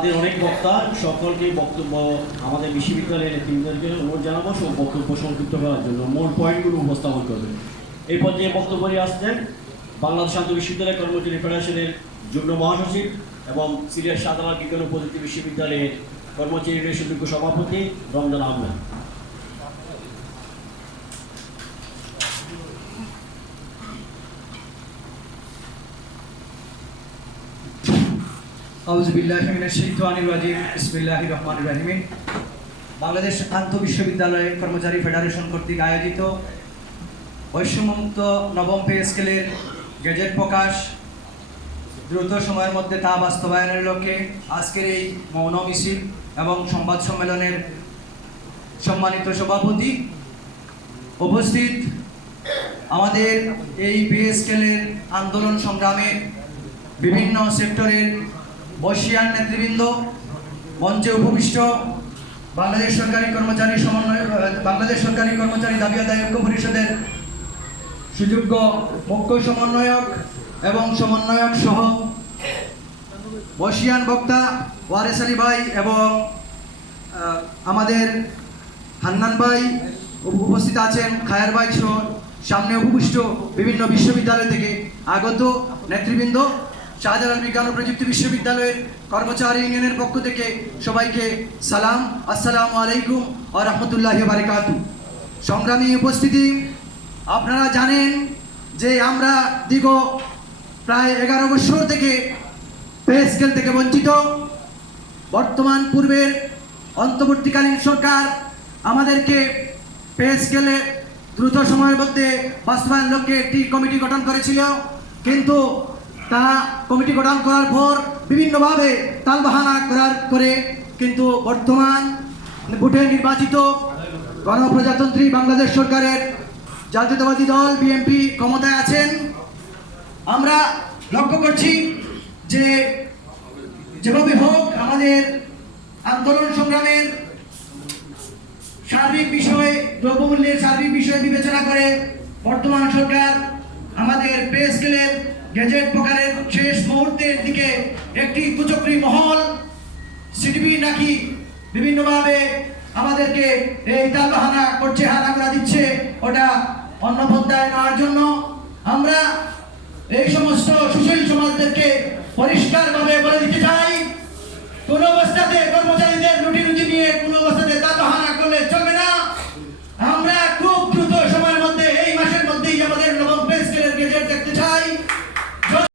তাদের অনেক বক্তা, সকলকে বক্তব্য আমাদের বিশ্ববিদ্যালয়ের নেতৃবৃন্দকে অনুরোধ জানাবো সব বক্তব্য সংক্ষিপ্ত করার জন্য মূল পয়েন্টগুলো উপস্থাপন করবেন। এই পর্যায়ে বক্তব্য নিয়ে আসছেন বাংলাদেশ শান্ত বিশ্ববিদ্যালয় কর্মচারী ফেডারেশনের যুগ্ম মহাসচিব এবং সিলেট সাধারণ বিজ্ঞান ও প্রযুক্তি বিশ্ববিদ্যালয়ের কর্মচারী সুযোগ্য সভাপতি রমজান আহমেদ। বাংলাদেশ শান্ত বিশ্ববিদ্যালয় কর্মচারী ফেডারেশন কর্তৃক আয়োজিত বৈষম্যমুক্ত নবম পে স্কেলের গেজেট প্রকাশ দ্রুত সময়ের মধ্যে তা বাস্তবায়নের লক্ষ্যে আজকের এই মৌন মিছিল এবং সংবাদ সম্মেলনের সম্মানিত সভাপতি, উপস্থিত আমাদের এই পে স্কেলের আন্দোলন সংগ্রামের বিভিন্ন সেক্টরের বর্ষিয়ান নেতৃবৃন্দ, মঞ্চে উপবিষ্ট বাংলাদেশ সরকারি কর্মচারী দাবি আদায় ঐক্য পরিষদের সুযোগ্য মুখ্য সমন্বয়ক এবং সমন্বয়ক সহ বর্ষিয়ান বক্তা ওয়ারেস আলী ভাই এবং আমাদের হান্নান ভাই উপস্থিত আছেন, খায়ের ভাই সহ সামনে উপবিষ্ট বিভিন্ন বিশ্ববিদ্যালয় থেকে আগত নেতৃবৃন্দ, শাহজালাল বিজ্ঞান ও প্রযুক্তি বিশ্ববিদ্যালয়ের কর্মচারী ইউনিয়নের পক্ষ থেকে সবাইকে সালাম, আসসালামু আলাইকুম ওয়া রাহমাতুল্লাহি ওয়া বারাকাতুহু। সংগ্রামী উপস্থিতি, আপনারা জানেন যে আমরা দীর্ঘ প্রায় 11 বছর থেকে পে স্কেল থেকে বঞ্চিত। বর্তমান পূর্বের অন্তর্বর্তীকালীন সরকার আমাদেরকে পে স্কেলে দ্রুত সময়ের মধ্যে বাস্তবায়ন লক্ষ্যে একটি কমিটি গঠন করেছিল, কিন্তু তারা কমিটি গঠন করার পর বিভিন্নভাবে তালবাহানা করে কিন্তু বর্তমান ভোটে নির্বাচিত গণপ্রজাতন্ত্রী বাংলাদেশ সরকারের জাতীয়তাবাদী দল বিএনপি ক্ষমতায় আছেন। আমরা লক্ষ্য করছি যে যেভাবে হোক আমাদের আন্দোলন সংগ্রামের সার্বিক বিষয়, দ্রব্যমূল্যের সার্বিক বিষয় বিবেচনা করে বর্তমান সরকার আমাদের পে স্কেলের গেজেট প্রকারের শেষ মুহূর্তের দিকে একটি কুচক্রী মহল সিডিবি নাকি বিভিন্নভাবে আমাদেরকে এই তালবাহানা করছে, হানাগুলা দিচ্ছে, ওটা অন্য পন্থায় নেওয়ার জন্য আমরা এই সমস্ত সুশীল সমাজদেরকে পরিষ্কারভাবে বলে দিতে চাই, কোন অবস্থাতে কর্মচারী